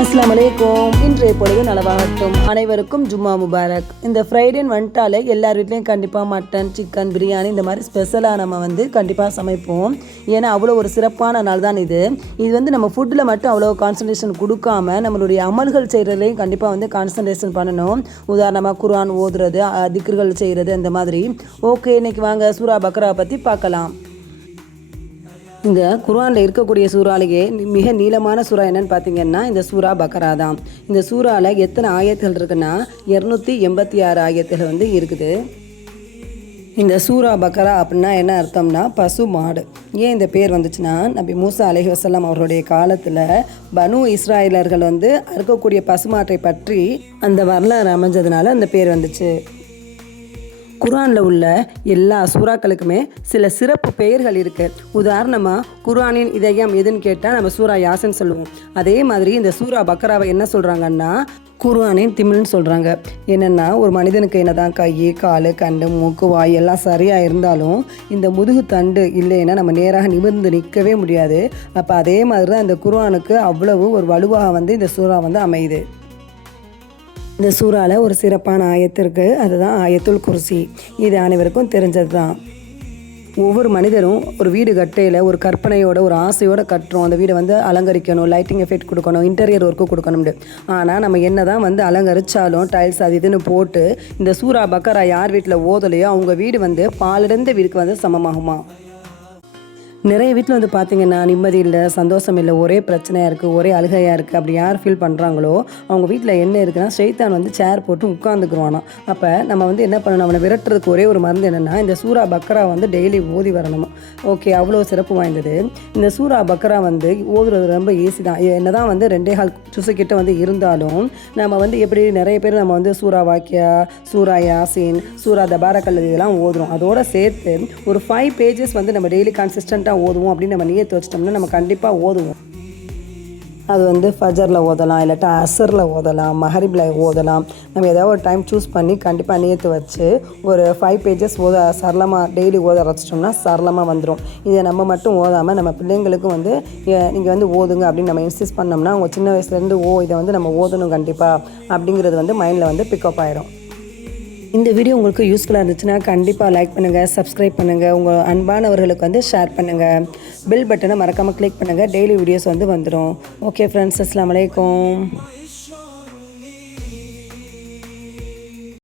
அஸ்ஸலாமு அலைக்கும். இன்றைய பொழுது நலவாகட்டும். அனைவருக்கும் ஜும்மா முபாரக். இந்த ஃப்ரைடேன்னு வந்துட்டாலே எல்லார் வீட்லேயும் கண்டிப்பாக மட்டன், சிக்கன், பிரியாணி இந்த மாதிரி ஸ்பெஷலாக நம்ம கண்டிப்பாக சமைப்போம். ஏன்னா அவ்வளோ ஒரு சிறப்பான நாள் தான் இது. நம்ம ஃபுட்டில் மட்டும் அவ்வளோ கான்சன்ட்ரேஷன் கொடுக்காம நம்மளுடைய அமல்கள் செய்கிறதுலையும் கண்டிப்பாக கான்சன்ட்ரேஷன் பண்ணணும். உதாரணமாக குர்ஆன் ஓதுறது, திக்ர்கள் செய்கிறது அந்த மாதிரி. ஓகே, இன்றைக்கி வாங்க சூரா பக்ரா பற்றி பார்க்கலாம். இந்த குர்ஆனில் இருக்கக்கூடிய சூறாலேயே மிக நீளமான சூறா என்னன்னு பார்த்தீங்கன்னா இந்த சூரா பக்ரா தான். இந்த சூறாவில் எத்தனை ஆயத்துகள் இருக்குன்னா 286 ஆயத்துகள் இருக்குது. இந்த சூரா பக்ரா அப்படின்னா என்ன அர்த்தம்னா பசு மாடு. ஏன் இந்த பேர் வந்துச்சுன்னா நபி மூசா அலைஹி வஸல்லம் அவருடைய காலத்தில் பனு இஸ்ராயலர்கள் அறுக்கக்கூடிய பசுமாட்டை பற்றி அந்த வரலாறு அமைஞ்சதுனால அந்த பேர் வந்துச்சு. குர்ஆனில் உள்ள எல்லா சூறாக்களுக்குமே சில சிறப்பு பெயர்கள் இருக்குது. உதாரணமாக குர்ஆனின் இதயம் எதுன்னு கேட்டால் நம்ம சூரா யாசின் சொல்லுவோம். அதே மாதிரி இந்த சூரா பக்ராவை என்ன சொல்கிறாங்கன்னா குர்ஆனின் திமில்னு சொல்கிறாங்க. என்னென்னா ஒரு மனிதனுக்கு என்னதான் கை, கால், கண்டு, மூக்கு, வாய் எல்லாம் சரியாக இருந்தாலும் இந்த முதுகு தண்டு இல்லைன்னா நம்ம நேராக நிமிர்ந்து நிற்கவே முடியாது. அப்போ அதே மாதிரி தான் இந்த குர்ஆனுக்கு அவ்வளவு ஒரு வலுவாக இந்த சூறா அமையுது. இந்த சூறாவில் ஒரு சிறப்பான ஆயத்து இருக்குது. அதுதான் ஆயத்துல் குர்சி. இது அனைவருக்கும் தெரிஞ்சது தான். ஒவ்வொரு மனிதரும் ஒரு வீடு கட்டையில் ஒரு கற்பனையோட ஒரு ஆசையோடு கட்டுறோம். அந்த வீடை அலங்கரிக்கணும், லைட்டிங் எஃபெக்ட் கொடுக்கணும், இன்டீரியர் ஒர்க்கு கொடுக்கணும். ஆனால் நம்ம என்ன தான் அலங்கரித்தாலும் டைல்ஸ் அது இதுன்னு போட்டு இந்த சூரா பக்ரா யார் வீட்டில் ஓதலையோ அவங்க வீடு பாலடைந்த வீடுக்கு சமமாகுமா. நிறைய வீட்டில் பார்த்திங்கன்னா நிம்மதி இல்லை, சந்தோஷம் இல்லை, ஒரே பிரச்சனையாக இருக்குது, ஒரே அழுகையாக இருக்குது. அப்படி யார் ஃபீல் பண்ணுறாங்களோ அவங்க வீட்டில் என்ன இருக்குன்னா ஷைத்தான் சேர் போட்டு உட்காந்துக்குருவானோ. அப்போ நம்ம என்ன பண்ணணும், அவனை விரட்டுறதுக்கு ஒரே ஒரு மருந்து என்னென்னா இந்த சூரா பக்ரா டெய்லி ஓதி வரணும். ஓகே, அவ்வளோ சிறப்பு வாய்ந்தது. இந்த சூரா பக்ரா ஓதுறது ரொம்ப ஈஸி தான். என்ன தான் 2.5 ஜுஸுக்கிட்ட இருந்தாலும் நம்ம எப்படி நிறைய பேர் நம்ம சூரா வாக்கியா, சூரா யாசின், சூரா தபாரக்கல் இதெல்லாம் ஓதுறோம். அதோடு சேர்த்து ஒரு 5 பேஜஸ் நம்ம டெய்லி கன்சிஸ்டண்ட்டாக ஓதுவோம் அப்படின்னு நம்ம நியத்து வச்சிட்டோம்னா நம்ம கண்டிப்பாக ஓதுவோம். அது ஃபஜரில் ஓதலாம், இல்லாட்டா அசரில் ஓதலாம், மஹரிபில் ஓதலாம். நம்ம ஏதாவது ஒரு டைம் சூஸ் பண்ணி கண்டிப்பாக நியத்து வச்சு ஒரு 5 பேஜஸ் சரளமாக டெய்லி ஓத வச்சிட்டோம்னா சரளமாக வந்துடும். இதை நம்ம மட்டும் ஓதாமல் நம்ம பிள்ளைங்களுக்கும் நீங்கள் ஓதுங்க அப்படின்னு நம்ம இன்சிஸ்ட் பண்ணோம்னா அவங்க சின்ன வயசுலேருந்து இதை நம்ம ஓதணும் கண்டிப்பாக அப்படிங்கிறது மைண்டில் பிக்கப் ஆகிடும். இந்த வீடியோ உங்களுக்கு யூஸ்ஃபுல்லாக இருந்துச்சுன்னா கண்டிப்பாக லைக் பண்ணுங்கள், சப்ஸ்கிரைப் பண்ணுங்கள், உங்கள் அன்பானவர்களுக்கு ஷேர் பண்ணுங்கள், பெல் பட்டனை மறக்காமல் கிளிக் பண்ணுங்கள். டெய்லி வீடியோஸ் வந்துடும். ஓகே ஃப்ரெண்ட்ஸ், அஸ்ஸலாமு அலைக்கும்.